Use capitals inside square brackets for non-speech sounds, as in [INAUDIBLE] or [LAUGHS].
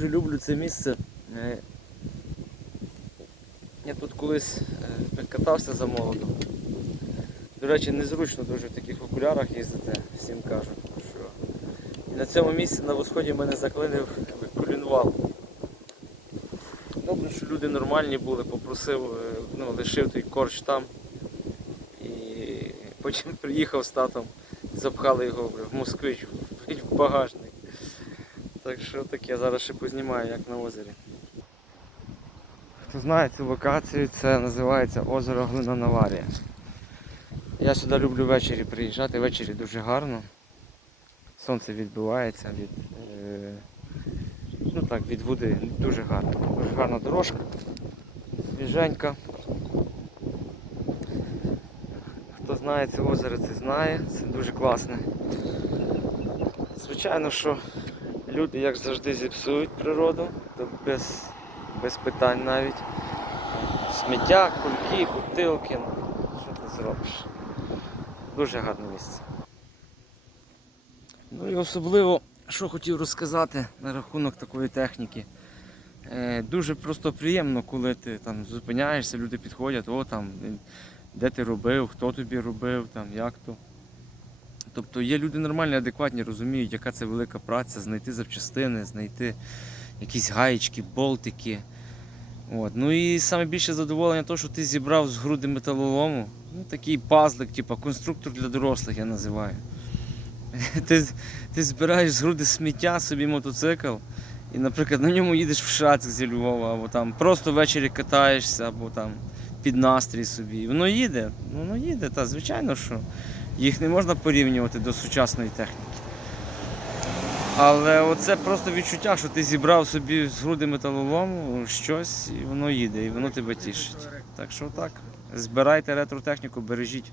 Дуже люблю це місце. Е, Я тут колись е, катався за молоду. До речі, незручно дуже в таких окулярах їздити, всім кажуть. Що... І на цьому місці на восході мене заклинив колінвал. Добре, що люди нормальні були, попросив, е, ну, лишив той корч там. І потім [LAUGHS] приїхав з татом, запхали його в москвич, в багажник. Так що таке, зараз ще познімаю, як на озері. Хто знає цю локацію, це називається озеро Глина Наварія. Я сюди люблю ввечері приїжджати, ввечері дуже гарно. Сонце відбивається від, е, ну так, від води. Дуже гарно. Дуже гарна дорожка. Свіженька. Хто знає це озеро, це знає. Це дуже класне. Звичайно, що люди, як завжди, зіпсують природу, то без, без питань навіть. Сміття, кульки, бутилки. ну, Що ти зробиш? Дуже гарне місце. Ну і особливо, що хотів розказати на рахунок такої техніки. Е, Дуже просто приємно, коли ти там зупиняєшся, люди підходять, о там, де ти робив, хто тобі робив, там, як то. Тобто є люди нормальні, адекватні, розуміють, яка це велика праця, знайти запчастини, знайти якісь гаєчки, болтики. От. Ну і саме більше задоволення того, що ти зібрав з груди металолому. Ну, такий пазлик, типу, конструктор для дорослих я називаю. [LAUGHS] Ти, ти збираєш з груди сміття собі мотоцикл, і, наприклад, на ньому їдеш в Шацьк зі Львова, або там просто ввечері катаєшся, або там під настрій собі. Воно їде, воно їде, та звичайно, що їх не можна порівнювати до сучасної техніки. Але оце просто відчуття, що ти зібрав собі з груди металолому щось, і воно їде, і воно тебе тішить. Так що так, збирайте ретро техніку, бережіть.